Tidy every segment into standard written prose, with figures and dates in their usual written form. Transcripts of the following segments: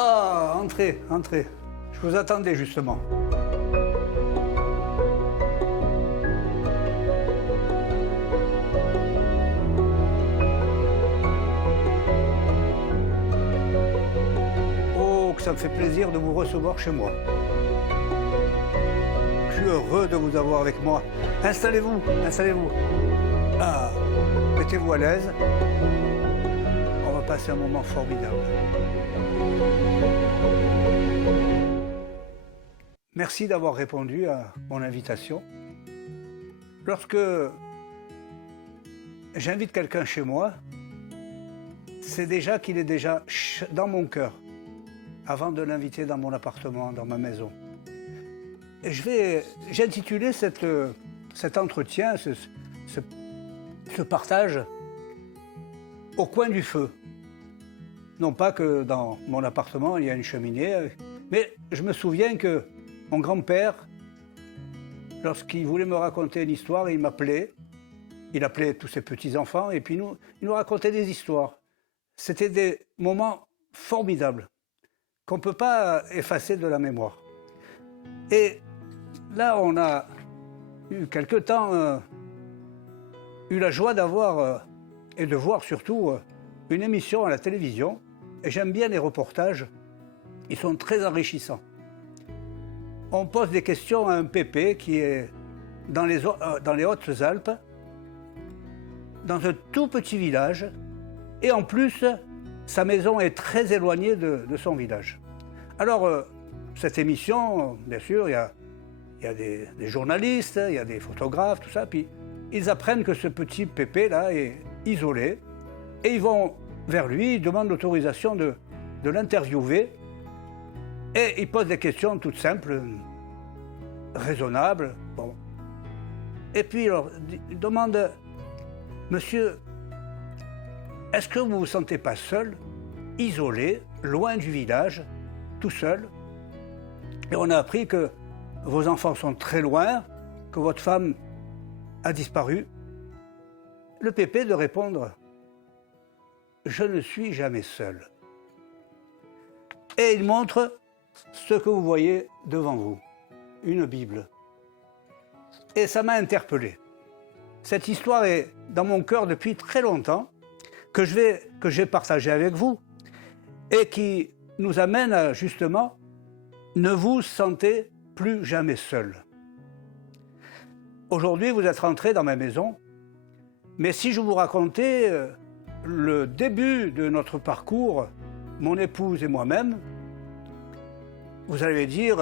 Ah, entrez, entrez. Je vous attendais justement. Oh, que ça me fait plaisir de vous recevoir chez moi. Je suis heureux de vous avoir avec moi. Installez-vous, installez-vous. Ah, mettez-vous à l'aise. On va passer un moment formidable. Merci d'avoir répondu à mon invitation. Lorsque j'invite quelqu'un chez moi, c'est déjà qu'il est déjà dans mon cœur, avant de l'inviter dans mon appartement, dans ma maison. Et j'ai intitulé cet entretien, ce partage, au coin du feu. Non pas que dans mon appartement, il y a une cheminée, mais je me souviens que mon grand-père, lorsqu'il voulait me raconter une histoire, il m'appelait. Il appelait tous ses petits-enfants et puis il nous racontait des histoires. C'était des moments formidables qu'on ne peut pas effacer de la mémoire. Et là, on a eu quelque temps eu la joie d'avoir et de voir surtout une émission à la télévision. Et j'aime bien les reportages, ils sont très enrichissants. On pose des questions à un pépé qui est dans les Hautes-Alpes, dans un tout petit village, et en plus, sa maison est très éloignée de son village. Alors, cette émission, bien sûr, il y a des journalistes, il y a des photographes, tout ça, puis ils apprennent que ce petit pépé-là est isolé, et ils vont vers lui, ils demandent l'autorisation de l'interviewer, et ils posent des questions toutes simples, raisonnables. Bon. Et puis, alors, ils demandent, monsieur, est-ce que vous ne vous sentez pas seul, isolé, loin du village, tout seul? Et on a appris que vos enfants sont très loin, que votre femme a disparu. Le pépé de répondre, je ne suis jamais seul. Et il montre ce que vous voyez devant vous, une Bible. Et ça m'a interpellé. Cette histoire est dans mon cœur depuis très longtemps, que j'ai partagée avec vous, et qui nous amène à, justement, ne vous sentez plus jamais seul. Aujourd'hui, vous êtes rentré dans ma maison, mais si je vous racontais le début de notre parcours, mon épouse et moi-même, vous allez dire,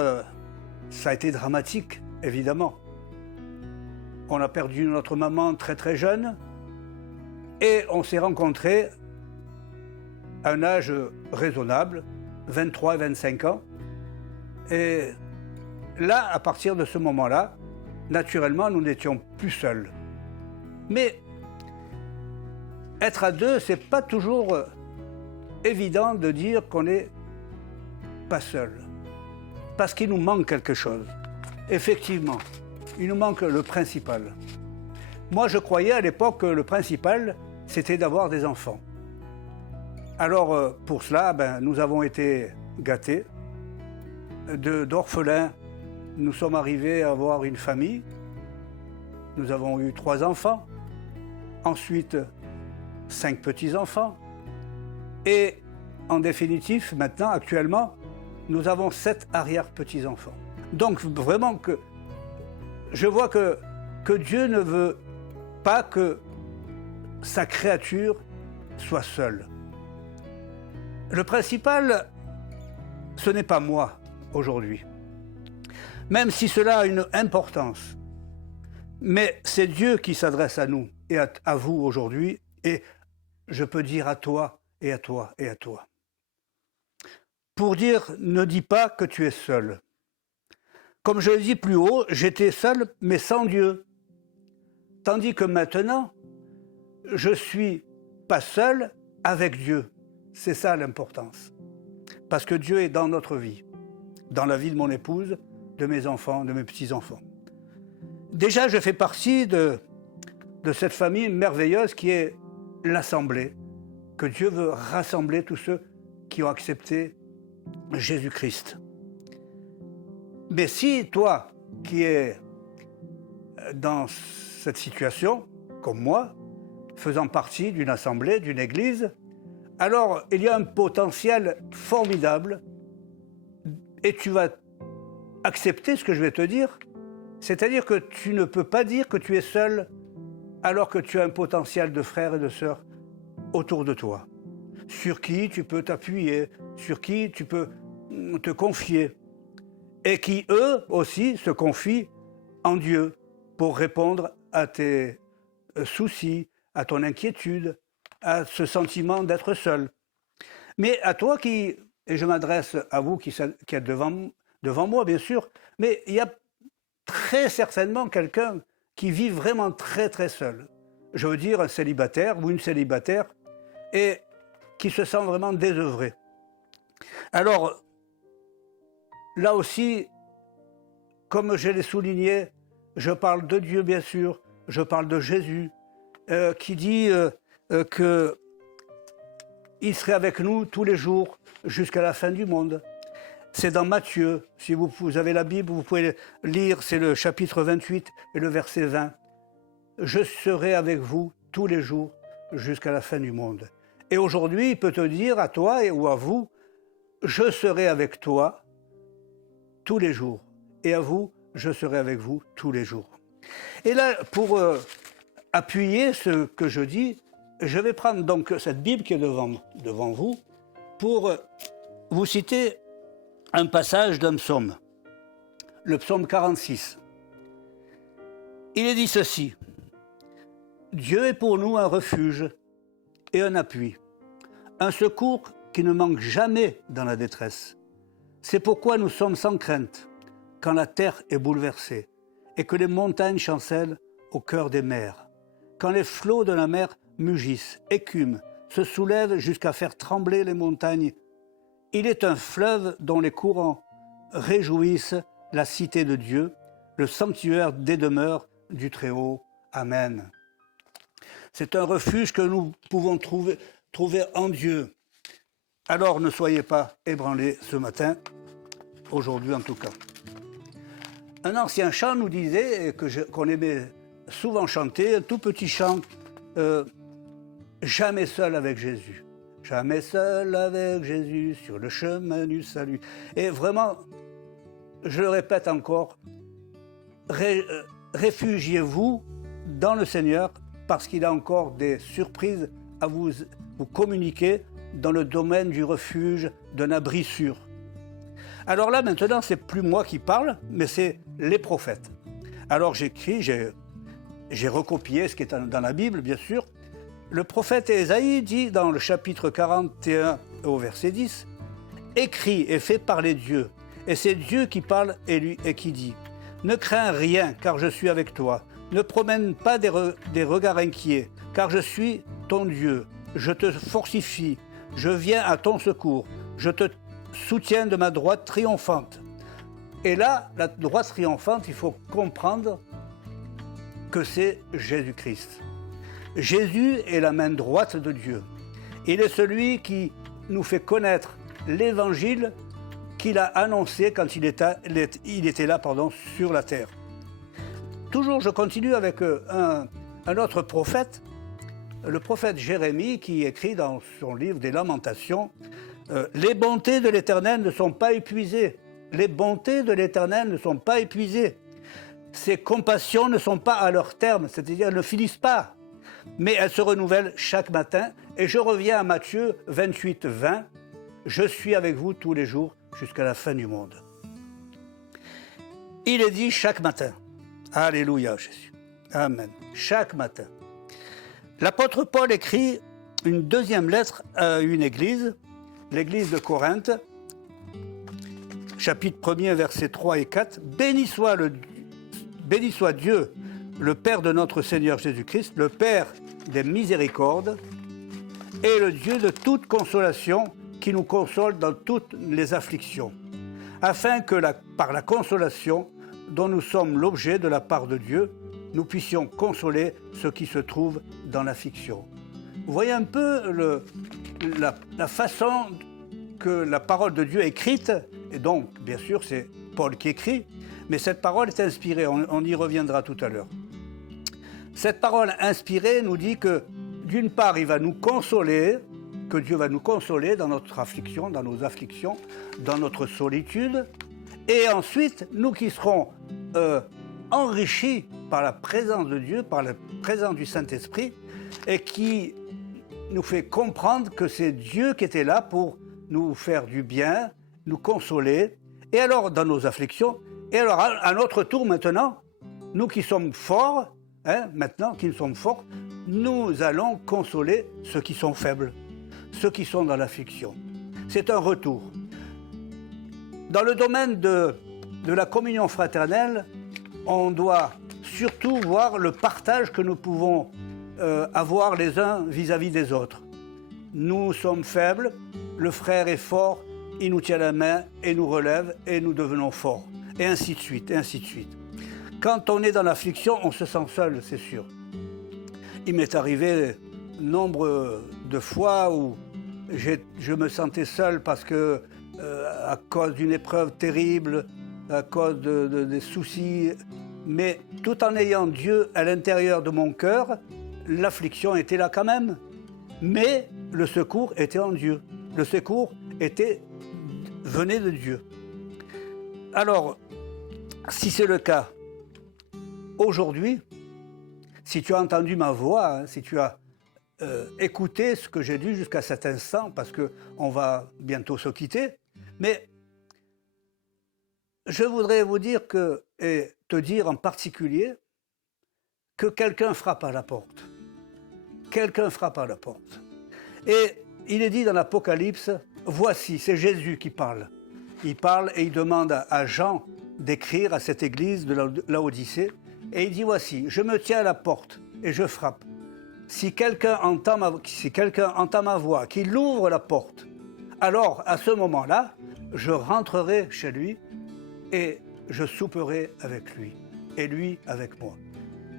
ça a été dramatique, évidemment. On a perdu notre maman très très jeune et on s'est rencontrés à un âge raisonnable, 23 et 25 ans. Et là, à partir de ce moment-là, naturellement, nous n'étions plus seuls. Mais être à deux, c'est pas toujours évident de dire qu'on n'est pas seul. Parce qu'il nous manque quelque chose. Effectivement, il nous manque le principal. Moi, je croyais à l'époque que le principal, c'était d'avoir des enfants. Alors, pour cela, nous avons été gâtés. D'orphelins, nous sommes arrivés à avoir une famille. Nous avons eu 3 enfants. Ensuite, 5 petits-enfants. Et en définitive, maintenant, actuellement, nous avons 7 arrière-petits-enfants. Donc vraiment que je vois que Dieu ne veut pas que sa créature soit seule. Le principal, ce n'est pas moi aujourd'hui, même si cela a une importance. Mais c'est Dieu qui s'adresse à nous et à vous aujourd'hui, et je peux dire à toi et à toi et à toi. Pour dire, ne dis pas que tu es seul. Comme je l'ai dit plus haut, j'étais seul, mais sans Dieu. Tandis que maintenant, je suis pas seul avec Dieu. C'est ça l'importance. Parce que Dieu est dans notre vie, dans la vie de mon épouse, de mes enfants, de mes petits-enfants. Déjà, je fais partie de cette famille merveilleuse qui est l'Assemblée, que Dieu veut rassembler tous ceux qui ont accepté Jésus-Christ. Mais si toi, qui es dans cette situation, comme moi, faisant partie d'une assemblée, d'une église, alors il y a un potentiel formidable et tu vas accepter ce que je vais te dire. C'est-à-dire que tu ne peux pas dire que tu es seul alors que tu as un potentiel de frères et de sœurs autour de toi, sur qui tu peux t'appuyer, sur qui tu peux te confier, et qui, eux aussi, se confient en Dieu pour répondre à tes soucis, à ton inquiétude, à ce sentiment d'être seul. Mais à toi et je m'adresse à vous qui êtes devant moi, bien sûr, mais il y a très certainement quelqu'un qui vit vraiment très très seul. Je veux dire un célibataire ou une célibataire, et qui se sent vraiment désœuvré. Alors, là aussi, comme je l'ai souligné, je parle de Dieu bien sûr, je parle de Jésus, qui dit qu'il serait avec nous tous les jours jusqu'à la fin du monde. C'est dans Matthieu, si vous avez la Bible, vous pouvez lire, c'est le chapitre 28 et le verset 20. Je serai avec vous tous les jours jusqu'à la fin du monde. Et aujourd'hui, il peut te dire à toi ou à vous, je serai avec toi tous les jours. Et à vous, je serai avec vous tous les jours. Et là, pour appuyer ce que je dis, je vais prendre donc cette Bible qui est devant vous pour vous citer un passage d'un psaume, le psaume 46. Il est dit ceci: Dieu est pour nous un refuge et un appui, un secours qui ne manque jamais dans la détresse. C'est pourquoi nous sommes sans crainte quand la terre est bouleversée et que les montagnes chancellent au cœur des mers, quand les flots de la mer mugissent, écument, se soulèvent jusqu'à faire trembler les montagnes. Il est un fleuve dont les courants réjouissent la cité de Dieu, le sanctuaire des demeures du Très-Haut. Amen. C'est un refuge que nous pouvons trouver en Dieu. Alors ne soyez pas ébranlés ce matin, aujourd'hui en tout cas. Un ancien chant nous disait, qu'on aimait souvent chanter, un tout petit chant, jamais seul avec Jésus. Jamais seul avec Jésus sur le chemin du salut. Et vraiment, je le répète encore, réfugiez-vous dans le Seigneur parce qu'il a encore des surprises à vous communiquer dans le domaine du refuge, d'un abri sûr. Alors là, maintenant, c'est plus moi qui parle, mais c'est les prophètes. Alors j'ai recopié ce qui est dans la Bible, bien sûr. Le prophète Ésaïe dit dans le chapitre 41 au verset 10, « Écrit et fait parler Dieu, et c'est Dieu qui parle et qui dit, « Ne crains rien, car je suis avec toi. Ne promène pas des regards inquiets, car je suis ton Dieu. Je te fortifie, je viens à ton secours, je te soutiens de ma droite triomphante. » Et là, la droite triomphante, il faut comprendre que c'est Jésus-Christ. Jésus est la main droite de Dieu. Il est celui qui nous fait connaître l'évangile qu'il a annoncé quand il était là sur la terre. Toujours, je continue avec un autre prophète, le prophète Jérémie, qui écrit dans son livre des Lamentations, « Les bontés de l'Éternel ne sont pas épuisées. Les bontés de l'Éternel ne sont pas épuisées. Ses compassions ne sont pas à leur terme, c'est-à-dire elles ne finissent pas. Mais elles se renouvellent chaque matin. » Et je reviens à Matthieu 28, 20. « Je suis avec vous tous les jours jusqu'à la fin du monde. » Il est dit chaque matin. Alléluia, Jésus. Amen. Chaque matin. L'apôtre Paul écrit une deuxième lettre à une église, l'église de Corinthe, chapitre 1er, versets 3 et 4. Béni soit Dieu, le Père de notre Seigneur Jésus-Christ, le Père des miséricordes, et le Dieu de toute consolation, qui nous console dans toutes les afflictions, afin que par la consolation dont nous sommes l'objet de la part de Dieu, nous puissions consoler ceux qui se trouvent dans l'affliction. Vous voyez un peu la façon que la parole de Dieu écrite, et donc, bien sûr, c'est Paul qui écrit, mais cette parole est inspirée, on y reviendra tout à l'heure. Cette parole inspirée nous dit que, d'une part, il va nous consoler, que Dieu va nous consoler dans notre affliction, dans nos afflictions, dans notre solitude, et ensuite, nous qui serons enrichis par la présence de Dieu, par la présence du Saint-Esprit, et qui nous fait comprendre que c'est Dieu qui était là pour nous faire du bien, nous consoler, et alors dans nos afflictions, et alors à notre tour maintenant, nous qui sommes forts, maintenant qui sommes forts, nous allons consoler ceux qui sont faibles, ceux qui sont dans l'affliction. C'est un retour. Dans le domaine de la communion fraternelle, on doit surtout voir le partage que nous pouvons avoir les uns vis-à-vis des autres. Nous sommes faibles, le frère est fort, il nous tient la main et nous relève et nous devenons forts. Et ainsi de suite, et ainsi de suite. Quand on est dans l'affliction, on se sent seul, c'est sûr. Il m'est arrivé nombre de fois où je me sentais seul parce que, à cause d'une épreuve terrible, à cause des soucis, mais tout en ayant Dieu à l'intérieur de mon cœur, l'affliction était là quand même. Mais le secours était en Dieu. Le secours venait de Dieu. Alors, si c'est le cas, aujourd'hui, si tu as entendu ma voix, si tu as écouté ce que j'ai dit jusqu'à cet instant, parce qu'on va bientôt se quitter, mais je voudrais vous dire et te dire en particulier, que quelqu'un frappe à la porte. Quelqu'un frappe à la porte. Et il est dit dans l'Apocalypse, voici, c'est Jésus qui parle. Il parle et il demande à Jean d'écrire à cette église de Laodicée. Et il dit, voici, je me tiens à la porte et je frappe. Si quelqu'un entend ma voix, qu'il ouvre la porte, alors à ce moment-là, je rentrerai chez lui et je souperai avec lui et lui avec moi.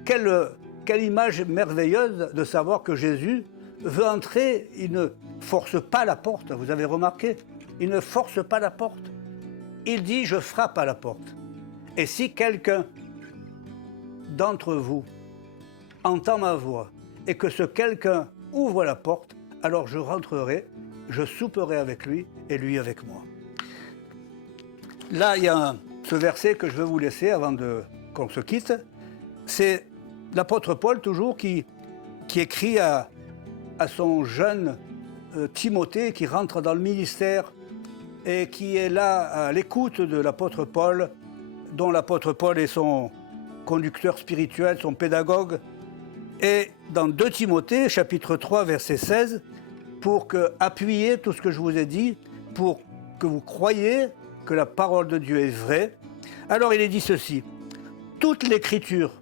Quelle image merveilleuse de savoir que Jésus veut entrer, il ne force pas la porte, vous avez remarqué, il ne force pas la porte. Il dit, je frappe à la porte. Et si quelqu'un d'entre vous entend ma voix et que ce quelqu'un ouvre la porte, alors je rentrerai, je souperai avec lui et lui avec moi. Là, il y a ce verset que je veux vous laisser avant qu'on se quitte. C'est l'apôtre Paul, toujours, qui écrit à son jeune Timothée, qui rentre dans le ministère et qui est là à l'écoute de l'apôtre Paul, dont l'apôtre Paul est son conducteur spirituel, son pédagogue. Et dans 2 Timothée, chapitre 3, verset 16, pour appuyer tout ce que je vous ai dit, pour que vous croyiez que la parole de Dieu est vraie. Alors il est dit ceci, toute l'écriture,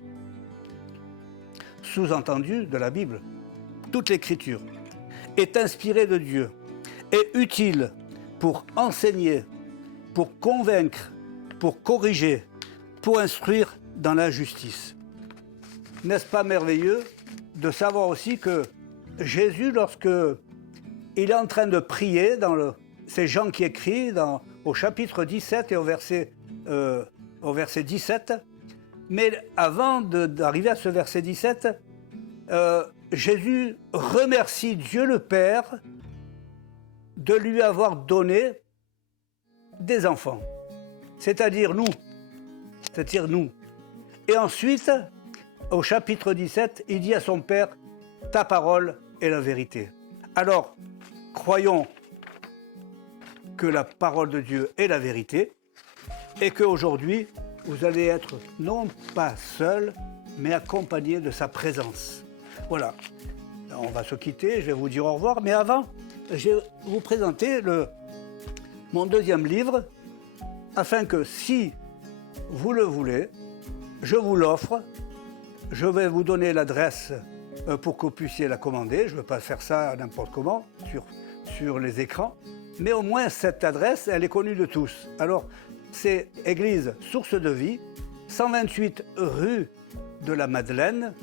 sous-entendu de la Bible, toute l'écriture est inspirée de Dieu et utile pour enseigner, pour convaincre, pour corriger, pour instruire dans la justice. N'est-ce pas merveilleux de savoir aussi que Jésus, lorsque il est en train de prier, c'est Jean qui écrit au chapitre 17 et au verset 17, mais avant d'arriver à ce verset 17, Jésus remercie Dieu le Père de lui avoir donné des enfants, c'est-à-dire nous. Et ensuite, au chapitre 17, il dit à son Père, ta parole est la vérité. Alors, croyons que la parole de Dieu est la vérité et qu'aujourd'hui, vous allez être non pas seul, mais accompagné de sa présence. Voilà, on va se quitter, je vais vous dire au revoir, mais avant, je vais vous présenter mon deuxième livre, afin que si vous le voulez, je vous l'offre. Je vais vous donner l'adresse pour que vous puissiez la commander. Je ne veux pas faire ça n'importe comment sur les écrans. Mais au moins, cette adresse, elle est connue de tous. Alors, c'est Église Source de Vie, 128 rue de la Madeleine,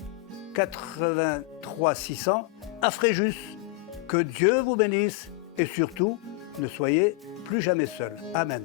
83 600 à Fréjus. Que Dieu vous bénisse et surtout, ne soyez plus jamais seul. Amen.